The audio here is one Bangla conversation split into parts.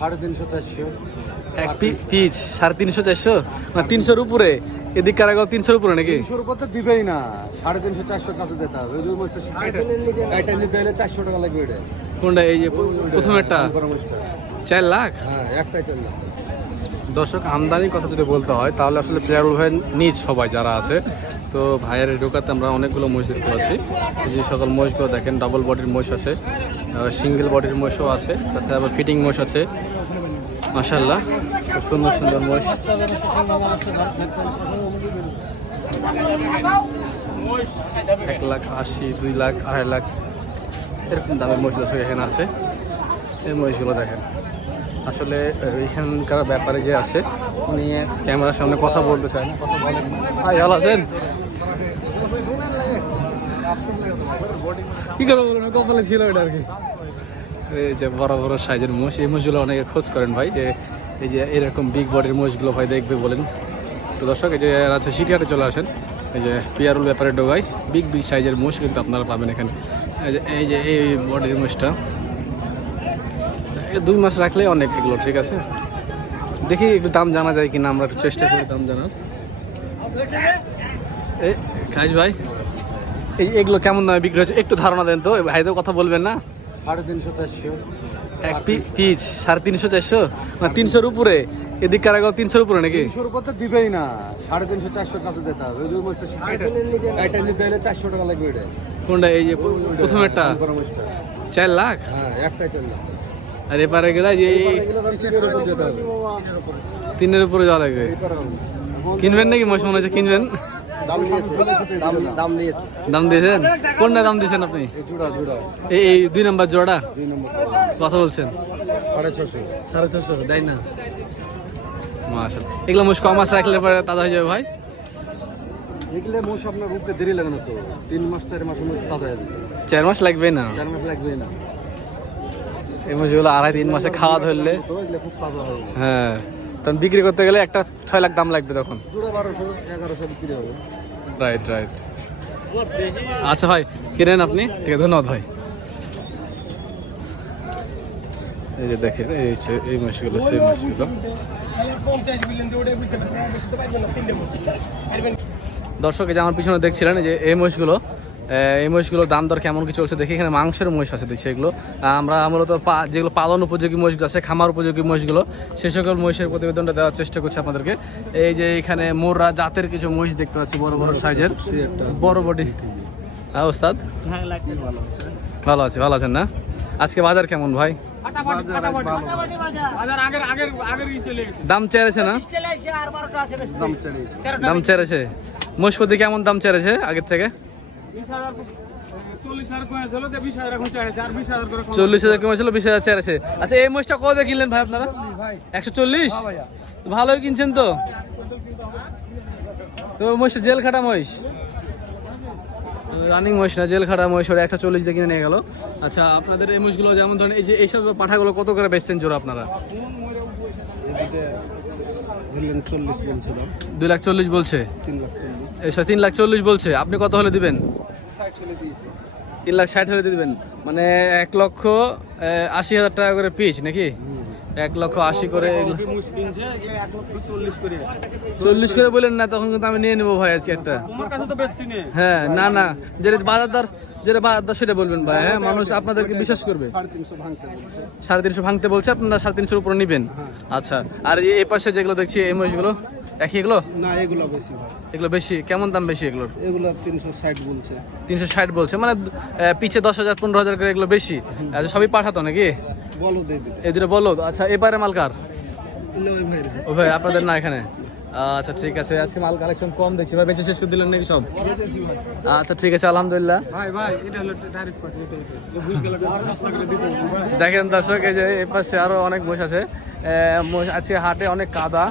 সাড়ে তিনশো চারশো। এক পিচ সাড়ে তিনশো চারশো? না তিনশোর উপরে। এদিক কারাগাও তিনশোর উপরে নাকি? তিনশোর উপর তো দিবেই না। সাড়ে তিনশো চারশো কাছে যেতে হবে। ওই জন্য এটা নিতে হলে চারশো টাকা লাগবে এটা। কোনটা? এই যে প্রথমেরটা? চার লাখ? হ্যাঁ একটাই চার না দর্শক আমদানির কথা যদি বলতে হয়, তাহলে আসলে প্লেয়ারুল ভাইয়ের নিজ সবাই যারা আছে। তো ভাইয়ের ঢোকাতে আমরা অনেকগুলো মহিষ দেখতে পাচ্ছি। যে সকল মহিষগুলো দেখেন ডাবল বডির মহিষ আছে সিঙ্গেল বডির মহিষও আছে তাছাড়া আবার ফিটিং মহিষ আছে। মাসাল্লাহ খুব সুন্দর সুন্দর মহিষ। এক লাখ আশি, দুই লাখ, আড়াই লাখ, এরকম দামের মহিষ দর্শক এখানে আছে। এই মহিষগুলো দেখেন। আসলে এখানকার ব্যাপারে যে আছে, উনি ক্যামেরার সামনে কথা বলতে চান কথা বলেন ভালো আছেন? কি করে বলুন কপালে ছিল ওটা আর কি। এই যে বড় বড় সাইজের মোষ, এই মোষগুলো অনেকে খোঁজ করেন ভাই, যে এই যে এরকম বিগ বডির মোষগুলো ভাই দেখবে বলেন। তো দর্শক, এই যে আছে সিটিহাটে চলে আসেন। এই যে পিয়ারুল ব্যাপারে ডোগাই বিগ বিগ সাইজের মোষ কিন্তু আপনারা পাবেন এখানে। এই যে, এই বডির মোষটা। দুই মাস রাখলে অনেক এগুলো ঠিক আছে? দেখি একটু দাম জানা যায় কিনা আমরা একটু চেষ্টা করি দাম জানার। এ খাইজ ভাই এই এগুলো কেমন দামে বিক্রি হচ্ছে? একটু ধারণা দেন তো ভাইদের কথা বলবেন না? সাড়ে তিনশো চারশো। এক পিচ সাড়ে তিনশো চারশো? না তিনশোর উপরে। এদিক কারাগাও তিনশোর উপরে নাকি? তিনশোর উপর তো দিবেই না। সাড়ে তিনশো চারশো কাছে যেতে হবে। নিতে হলে চারশো টাকা লাগবে কোনটা? এই যে প্রথমেরটা? চার লাখ? হ্যাঁ একটাই চল না আর এপারে গেলে যে তিনের উপর যাওয়া লাগবে। কিনবেন নাকি? মশ মনে হচ্ছে কিনবেন। দাম দিয়েছে দাম দাম দাম দিয়েছেন? কোনটা দাম দিয়েছেন আপনি? এই দুই নাম্বার জোড়া কথা বলছেন। সাড়ে ছশো দেয় না? মাশাল এগুলো মুশ কম মাস রাখলে পরে তাজা হয়ে যাবে ভাই। এগুলো মোষ আপনার রূপে দেরি লাগে না তো। তিন মাস চার তাজা হয়ে যাবে। চার মাস লাগবে না। চার মাস লাগবে না। এই মুশগুলো আড়াই তিন মাসে খাওয়া ধরলে। হ্যাঁ। তখন বিক্রি করতে গেলে একটা ছয় লাখ দাম লাগবে তখন। রাইট রাইট আচ্ছা ভাই কিনেন আপনি? ঠিক আছে ধন্যবাদ ভাই। এই যে দেখেন এই এই মাছগুলো সেই মাছগুলো দর্শক যে আমার পিছনে দেখছিলেন যে এই আহ, এই মহিষগুলোর দাম দর কেমন কি চলছে দেখি এখানে মাংসের মহিষ আছে দেখছি এগুলো। আমরা মূলত পা- যেগুলো পালন উপযোগী মহিষগুলো আছে খামার উপযোগী মহিষগুলো সেই সকল মহিষের প্রতিবেদনটা দেওয়ার চেষ্টা করছি আপনাদেরকে। এই যে এখানে মোররা জাতের কিছু মহিষ দেখতে পাচ্ছি বড় বড় সাইজের। বড় বডি। হ্যাঁ ওস্তাদ? ভালো আছে ভালো আছেন না? আজকে বাজার কেমন ভাই? দাম চেয়েছে না? দাম চেয়েছে। মহিষপতি কেমন দাম চেয়েছে আগের থেকে? চল্লিশ হাজার কমেছিল বিশ হাজার চেয়েছে আচ্ছা এই মহিষটা কত কিনলেন ভাই আপনারা? একশো চল্লিশ? ভালোই কিনছেন তো। তো মহিষটা জেল খাটা মহিষ? রানিং মহিষ না জেল খাটা মহিষ ওরা একশো চল্লিশ দিয়ে কিনে নিয়ে গেল। আচ্ছা আপনাদের এই মহিষগুলো যেমন ধরেন এই যে এইসব পাঠাগুলো কত করে বেচছেন জোর আপনারা? দুই লাখ চল্লিশ বলছে। তিন লাখ চল্লিশ। তিন লাখ চল্লিশ বলছে আপনি কত হলে দিবেন? তিন লাখ ষাট হলে দিয়ে দিবেন। মানে এক লক্ষ আশি হাজার টাকা করে পিস নাকি? এক লক্ষ আশি করে চল্লিশ করে বললেন না তখন কিন্তু আমি নিয়ে নেব ভাই আজকে একটা। হ্যাঁ না না। যেটা বাজার দর যেটা বাজার দর সেটা বলবেন ভাই হ্যাঁ মানুষ আপনাদেরকে বিশ্বাস করবে। সাড়ে তিনশো ভাঙতে বলছে। সাড়ে তিনশো ভাঙতে বলছে আপনারা সাড়ে তিনশোর উপরে নেবেন। আচ্ছা আর এই- এই পাশে যেগুলো দেখছি এই মহিষগুলো? একই এগুলো? না এগুলো বেশি ভাই। এগুলো বেশি? কেমন দাম বেশি এগুলোর? এগুলো তিনশো ষাট বলছে। তিনশো ষাট বলছে মানে পিছে দশ হাজার পনেরো হাজার করে এগুলো বেশি। আচ্ছা সবই পাঠাতো নাকি? বলো এই দুটো বলো। আচ্ছা এবারে মালকার ও ভাই আপনাদের না এখানে? আচ্ছা ঠিক আছে আজকে মাল কালেকশন কম দেখছি। ভাই বেঁচে শেষ করে দিলেন নাকি সব? আচ্ছা ঠিক আছে আলহামদুলিল্লাহ। দেখেন দর্শক এই যে এই পাশে আরও অনেক বসে আছে। এ, আছে হাটে অনেক কাদা।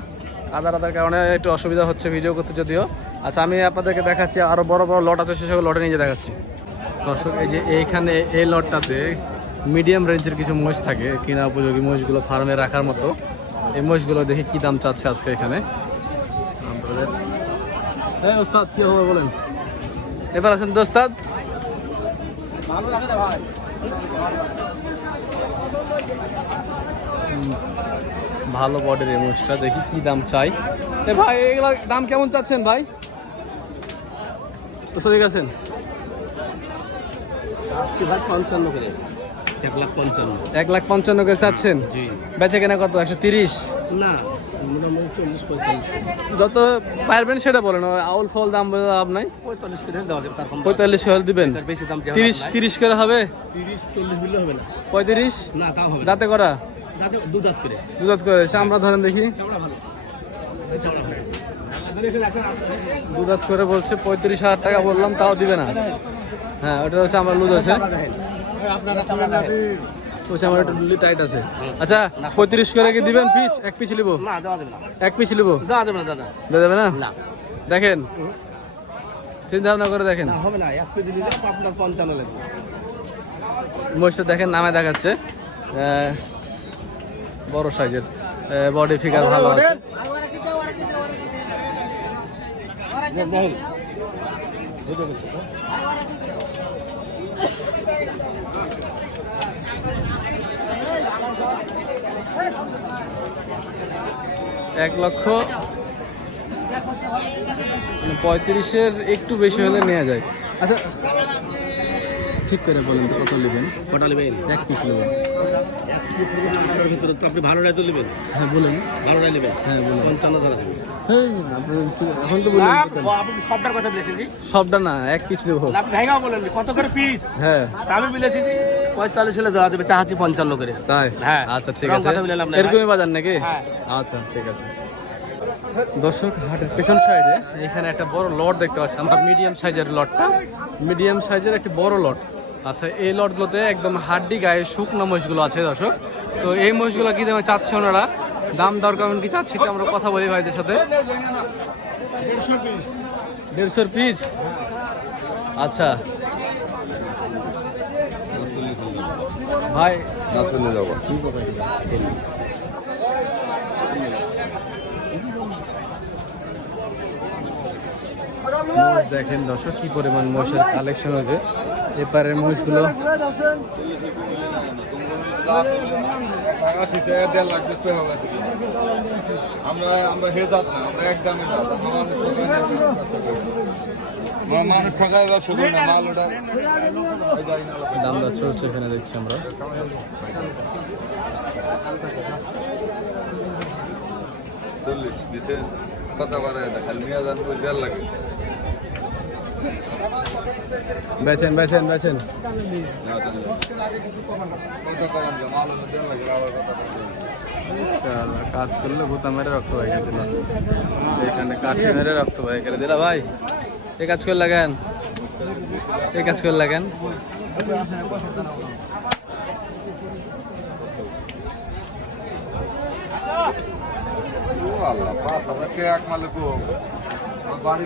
কাদা রাদার কারণে একটু অসুবিধা হচ্ছে ভিডিও করতে যদিও। আচ্ছা আমি আপনাদেরকে দেখাচ্ছি, আরও বড় বড় লট আছে, সেসব লটে নিয়ে দেখাচ্ছি। দর্শক, এই যে এইখানে এই লটটাতে মিডিয়াম রেঞ্জের কিছু মোষ থাকে, কিনা উপযোগী মোষগুলো ফার্মে রাখার মতো। এই মোষগুলো দেখি কি দাম চাচ্ছে আজকে এখানে। ওস্তাদ, কি হবে বলেন? এবার আছেন তো ওস্তাদ ভালো লাগে না ভাই হুম। ভালো বডির এই মহিষটা দেখি কি দাম চাই। এ ভাই এগুলা দাম কেমন চাচ্ছেন ভাই? তো ঠিক আছেন? চাচ্ছি ভাই পঞ্চান্ন করে। এক লাখ পঞ্চান্ন। এক লাখ পঞ্চান্ন করে চাচ্ছেন? জি। বেচে কেনা কত? একশো তিরিশ? না যত পারবেন সেটা বলেন আউল ফল দাম বলে লাভ নাই। পঁয়তাল্লিশ করে দিবেন? বেশি তিরিশ তিরিশ করে হবে? তিরিশ চল্লিশ বিলে হবে না। পঁয়ত্রিশ? না। দাঁতে করা? যাতে দু দাঁত করে। দুধাত করে চামড়া ধরেন দেখি। দুধাত করে। বলছে পঁয়ত্রিশ হাজার টাকা বললাম তাও দিবে না। হ্যাঁ ওটা হচ্ছে আমার লুজ আছে। বলছে আমার একটু টাইট আছে। আচ্ছা পঁয়ত্রিশ করে কি দিবেন এক নিবো এক পিস নিবো দেওয়া যাবে না দাদা। দেওয়া যাবে না? না। দেখেন। চিন্তা ভাবনা করে দেখেন। না হবে না। এক কেজি নিলে আপনার পঞ্চান্ন লাগবে মহিষটা দেখেন নামে দেখাচ্ছে। বড় সাইজের বডি ফিগার ভালো আছে? এক লক্ষ পঁয়ত্রিশের একটু বেশি হলে নেওয়া যায় আচ্ছা ঠিক করে বলেন তো কত নেবেন? কটা নেবেন? এক পিস নেবেন। ভিতরে তো আপনি ভালোটাই তো নেবেন? হ্যাঁ বলুন। ভালোটাই নেবেন? হ্যাঁ বলুন। পঞ্চান্ন ধরা হ্যাঁ আপনি তো- এখন তো বলুন। সবটার কথা বলেছেন সবটা না এক পিস নেব। বলেন কত করে পিস? হ্যাঁ। আমি বলেছি পঁয়তাল্লিশ হলে দেওয়া যাবে চাহাচ্ছি পঞ্চান্ন করে। তাই? হ্যাঁ। আচ্ছা ঠিক আছে। এরকমই বাজার নাকি? হ্যাঁ। আচ্ছা ঠিক আছে। দর্শক হাটের পেছন সাইডে এখানে একটা বড় লট দেখতে পাচ্ছি। আমরা মিডিয়াম সাইজের লটটা। মিডিয়াম সাইজের একটি বড় লট। আচ্ছা এই লটগুলোতে একদম হাড্ডি গায়ে শুকনো মহিষগুলো আছে দর্শক। তো এই মহিষগুলো কি দামে চাচ্ছে ওনারা? দাম দর কেমন কি চাচ্ছে কি আমরা কথা বলি ভাইদের সাথে। দেড়শোর পিস? আচ্ছা। ভাই দেখেন দর্শক, কি পরিমাণ মহিষের কালেকশন হয়েছে। এপারের মহিষগুলো আমরা আমরা আমরা না মাল ওটা দাম দর চলছে এখানে দেখছি আমরা। চল্লিশ দিছে, কথা পারে না খালি মিয়া করে দেড় লাগে বেছেন বেছেন বেছেন। কাজ করলে ভূতা মেরে রক্ত বাইকে দিল এখানে কাঠি মেরে রক্ত বাইকে দিলা ভাই এই কাজ করে লাগেন এই কাজ করে লাগেন ও আল্লাহ, পাঁচ হাজার এক মালে কো। বাড়ি